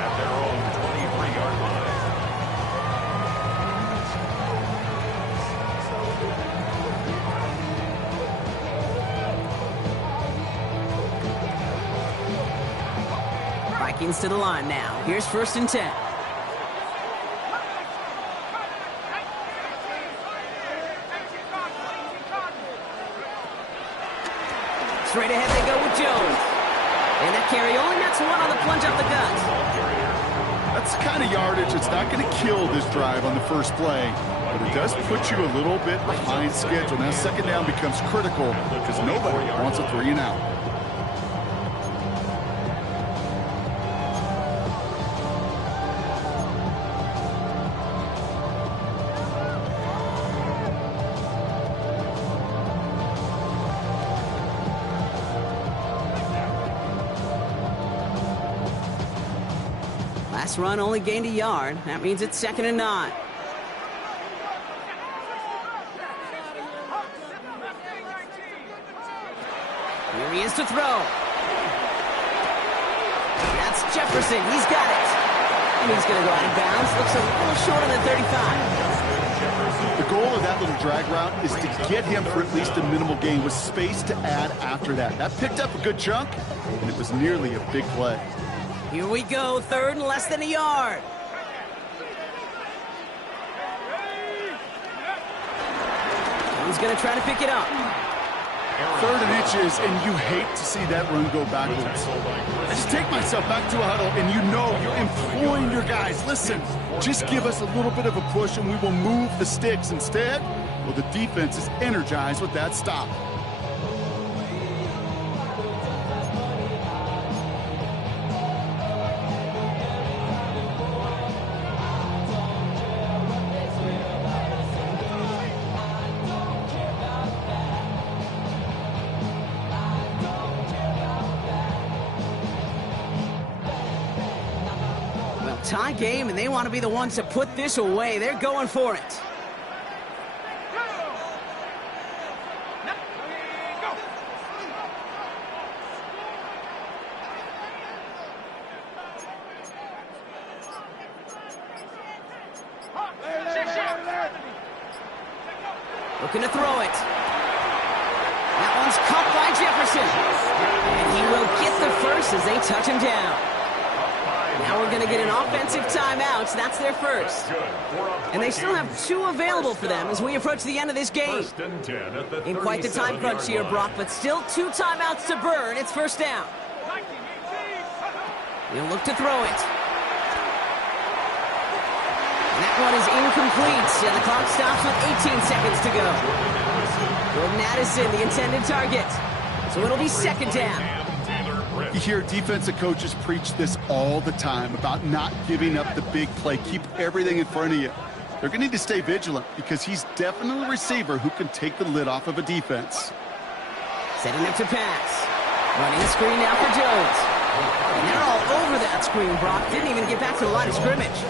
at their own 23-yard line. Vikings to the line now. Here's first and 10. Straight ahead they go with Jones. And that carry only nets one on the plunge up the gut. That's the kind of yardage that's not going to kill this drive on the first play. But it does put you a little bit behind schedule. Now second down becomes critical because nobody wants a 3 and out. Last run only gained a yard. That means it's second and 9. Here he is to throw. That's Jefferson. He's got it. And he's going to go out of bounds. Looks a little short on the 35. The goal of that little drag route is to get him for at least a minimal gain with space to add after that. That picked up a good chunk, and it was nearly a big play. Here we go, third and less than a yard. He's going to try to pick it up. 3rd and inches, and you hate to see that run go backwards. I just take myself back to a huddle, and you know you're imploring your guys, listen, just give us a little bit of a push, and we will move the sticks. Instead, well, the defense is energized with that stop. Tie game, and they want to be the ones to put this away. They're going for it. Looking to throw it. That one's caught by Jefferson. And he will get the first as they touch him down. Now we're going to get an offensive timeout. So that's their first. And they still have 2 available for them as we approach the end of this game. In quite the time crunch here, Brock, but still 2 timeouts to burn. It's first down. He'll look to throw it. And that one is incomplete. And the clock stops with 18 seconds to go. Jordan Addison, the intended target. So it'll be second down. You hear defensive coaches preach this all the time about not giving up the big play. Keep everything in front of you. They're going to need to stay vigilant because he's definitely a receiver who can take the lid off of a defense. Setting up to pass. Running a screen now for Jones. And they're all over that screen, Brock. Didn't even get back to the line of scrimmage.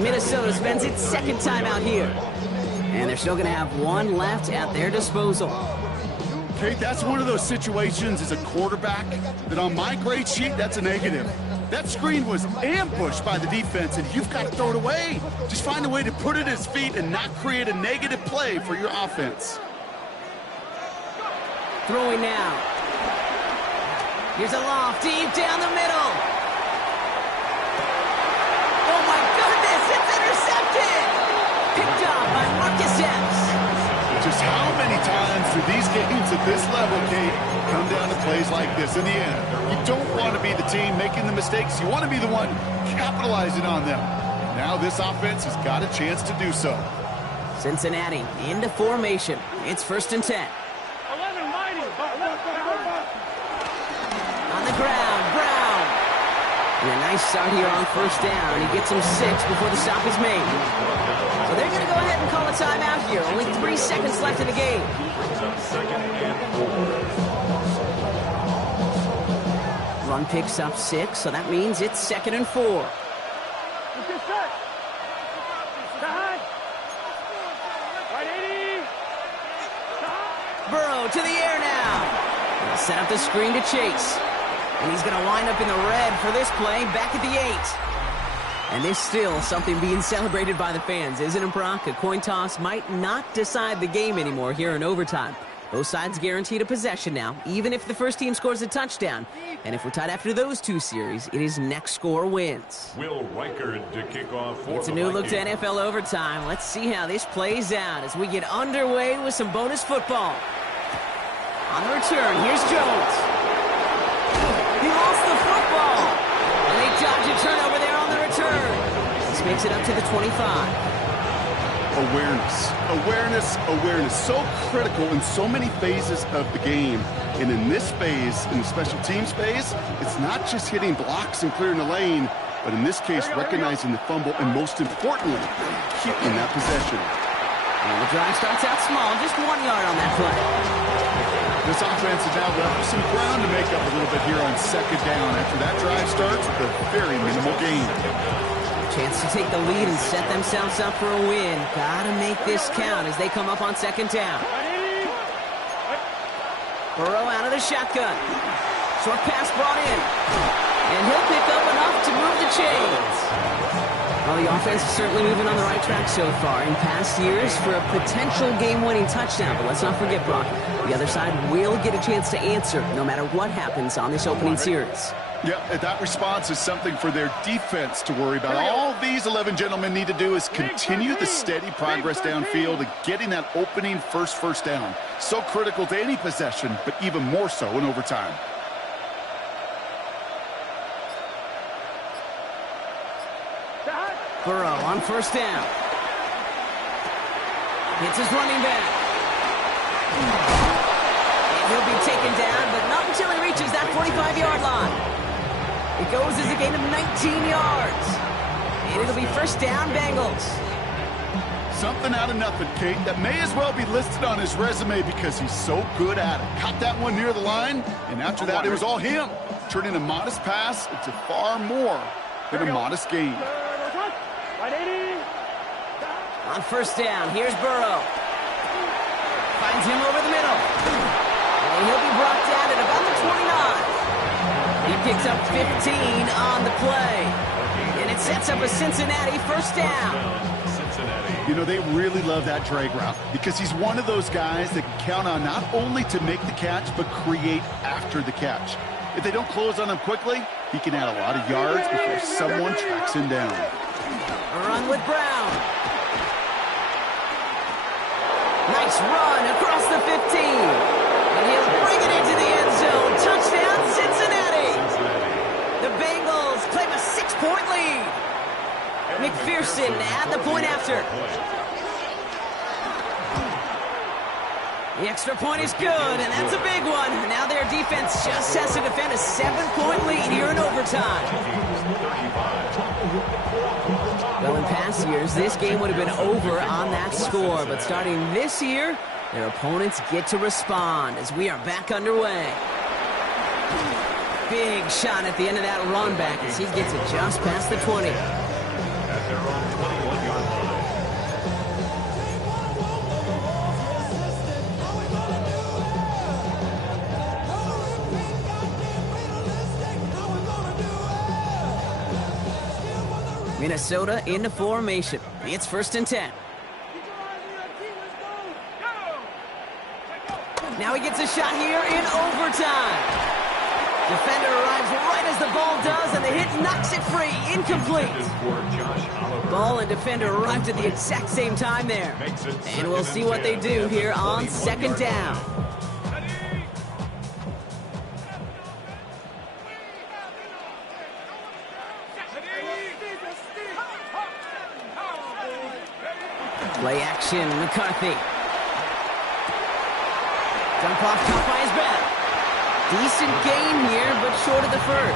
Minnesota spends its second timeout here. And they're still going to have 1 left at their disposal. Okay, that's one of those situations as a quarterback that on my grade sheet, that's a negative. That screen was ambushed by the defense, and you've got to throw it away. Just find a way to put it at his feet and not create a negative play for your offense. Throwing now. Here's a loft deep down the middle. Oh, my goodness, it's intercepted. Picked up by Marcus Epps. Just how many times do these games at this level, Kate, come down to plays like this? In the end, you don't want to be the team making the mistakes. You want to be the one capitalizing on them. Now this offense has got a chance to do so. Cincinnati into formation. It's 1st and 10. 11 mighty. On the ground, Brown. And a nice start here on 1st down. He gets him 6 before the stop is made. So they're going to go ahead and call a timeout here. Only 3 seconds left in the game. Run picks up 6, so that means it's 2nd and 4. Burrow to the air now. He'll set up the screen to Chase. And he's going to wind up in the red for this play, back at the 8. And there's still something being celebrated by the fans, isn't it, Brock? A coin toss might not decide the game anymore here in overtime. Both sides guaranteed a possession now, even if the first team scores a touchdown. And if we're tied after those 2 series, it is next score wins. Will Reichard to kick off for It's a new look to Viking. NFL overtime. Let's see how this plays out as we get underway with some bonus football. On the return, here's Jones. He lost the football. And they dodge a turnover there on the return. This makes it up to the 25. Awareness. So critical in so many phases of the game. And in this phase, in the special teams phase, it's not just hitting blocks and clearing the lane, but in this case, recognizing the fumble and most importantly, keeping that possession. And the drive starts out small, just 1 yard on that play. This offense is now left some ground to make up a little bit here on 2nd down after that drive starts with a very minimal gain. Chance to take the lead and set themselves up for a win. Gotta make this count as they come up on 2nd down. Burrow out of the shotgun. Short pass brought in. And he'll pick up enough to move the chains. Well, the offense is certainly moving on the right track so far in past years for a potential game-winning touchdown. But let's not forget, Brock, the other side will get a chance to answer no matter what happens on this opening series. Yeah, that response is something for their defense to worry about. All these 11 gentlemen need to do is continue the steady progress downfield and getting that opening first down. So critical to any possession, but even more so in overtime. Burrow on first down. It's his running back. And he'll be taken down, but not until he reaches that 45-yard line. It goes as a gain of 19 yards. And it'll be first down, Bengals. Something out of nothing, Kate, that may as well be listed on his resume because he's so good at it. Caught that one near the line, and after that, it was all him. Turning a modest pass into far more than a modest gain. On first down, here's Burrow. Finds him over the middle. And he'll be brought down at about the 29. He picks up 15 on the play. And it sets up a Cincinnati first down. You know, they really love that drag route because he's one of those guys that can count on not only to make the catch, but create after the catch. If they don't close on him quickly, he can add a lot of yards before someone tracks him down. A run with Brown. Nice run across the 15. And he'll bring it into the end zone. Touchdown, Cincinnati. The Bengals claim a 6-point lead. McPherson at the point after. The extra point is good, and that's a big one. Now their defense just has to defend a 7-point lead here in overtime. Well, in past years, this game would have been over on that score. But starting this year, their opponents get to respond as we are back underway. Big shot at the end of that run back as he gets it just past the 20. At their own 21-yard line. Minnesota into formation. It's first and 10. Now he gets a shot here in overtime. Defender arrives right as the ball does, and the hit knocks it free. Incomplete. Ball and defender arrived at the exact same time there. And we'll see what they do here on second down. Play action, McCarthy. Dump off, caught by his back. Decent gain here, but short of the first.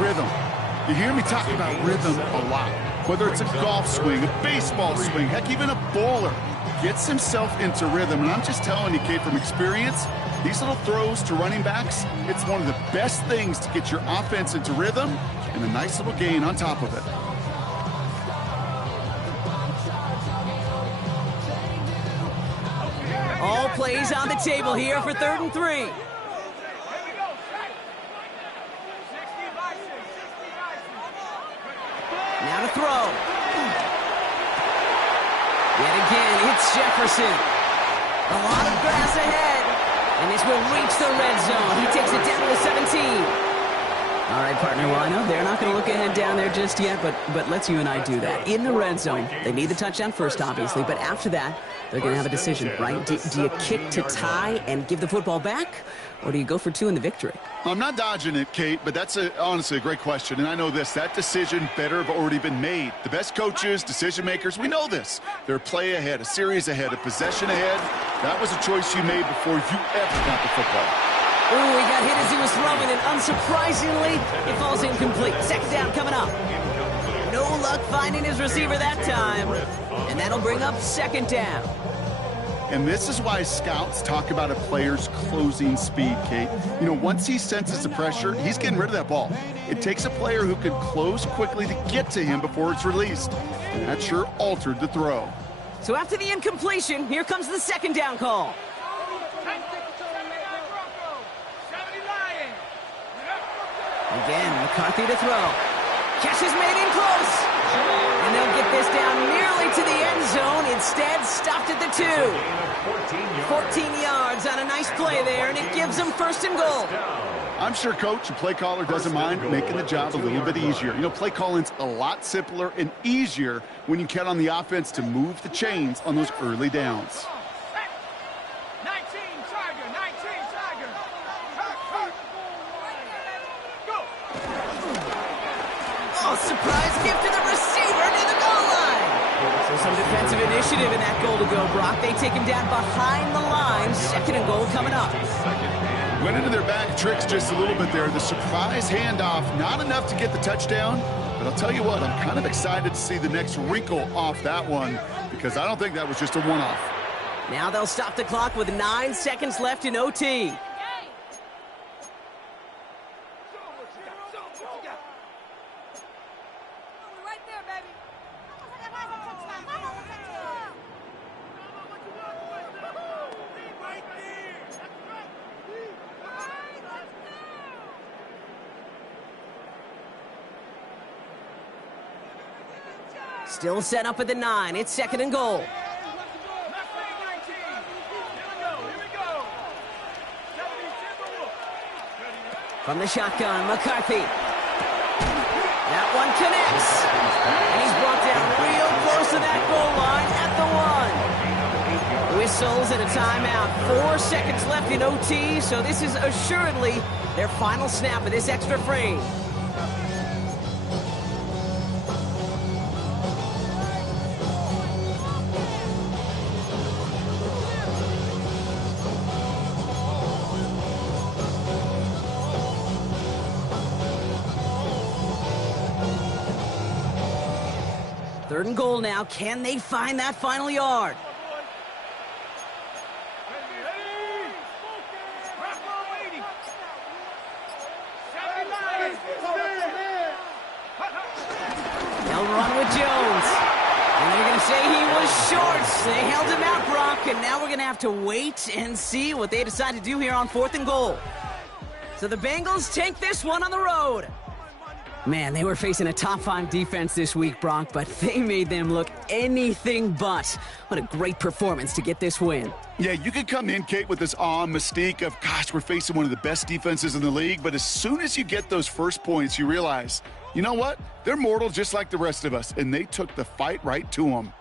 Rhythm. You hear me talk about rhythm a lot. Whether it's a golf swing, a baseball swing, heck, even a bowler. Gets himself into rhythm. And I'm just telling you, Kate, from experience, these little throws to running backs, it's one of the best things to get your offense into rhythm and a nice little gain on top of it. All plays on the table here for 3rd and 3. Now to throw. Yet again, it's Jefferson. A lot of grass ahead. And this will reach the red zone. He takes it down to the 17. All right, partner, well, I know they're not going to look ahead down there just yet, but let's you and I do that. In the red zone, they need the touchdown first, obviously, but after that, they're going to have a decision, right? Do you kick to tie and give the football back, or do you go for 2 in the victory? I'm not dodging it, Kate, but that's honestly a great question. And I know this, that decision better have already been made. The best coaches, decision makers, we know this. They're a play ahead, a series ahead, a possession ahead. That was a choice you made before you ever got the football. Ooh, he got hit as he was throwing, and unsurprisingly, it falls incomplete. Second down coming up. No luck finding his receiver that time, and that'll bring up second down. And this is why scouts talk about a player's closing speed, Kate. You know, once he senses the pressure, he's getting rid of that ball. It takes a player who can close quickly to get to him before it's released. And that sure altered the throw. So after the incompletion, here comes the second down call. Again, McCarthy to throw. Catch is made in close. And they'll get this down nearly to the end zone. Instead, stopped at the 2. 14 yards on a nice play there, and it gives them 1st and goal. I'm sure coach and play caller doesn't mind making the job a little bit easier. You know, play calling's a lot simpler and easier when you count on the offense to move the chains on those early downs. 19 Tiger, 19 Tiger. Go. Oh, surprise gift to the receiver near the goal line. So some defensive initiative in that goal to go, Brock. They take him down behind the line. 2nd and goal coming up. Went into their bag tricks just a little bit there. The surprise handoff, not enough to get the touchdown. But I'll tell you what, I'm kind of excited to see the next wrinkle off that one because I don't think that was just a one-off. Now they'll stop the clock with 9 seconds left in OT. Still set up at the 9. It's 2nd and goal. From the shotgun, McCarthy. That one connects. And he's brought down real close to that goal line at the 1. Whistles and a timeout. 4 seconds left in OT, so this is assuredly their final snap of this extra frame. Third and goal now. Can they find that final yard? They'll run with Jones. And they're going to say he was short. They held him out, Brock, and now we're going to have to wait and see what they decide to do here on 4th and goal. So the Bengals take this one on the road. Man, they were facing a top 5 defense this week, Brock, but they made them look anything but. What a great performance to get this win. Yeah, you could come in, Kate, with this awe and mystique of, gosh, we're facing one of the best defenses in the league, but as soon as you get those first points, you realize, you know what? They're mortal just like the rest of us, and they took the fight right to them.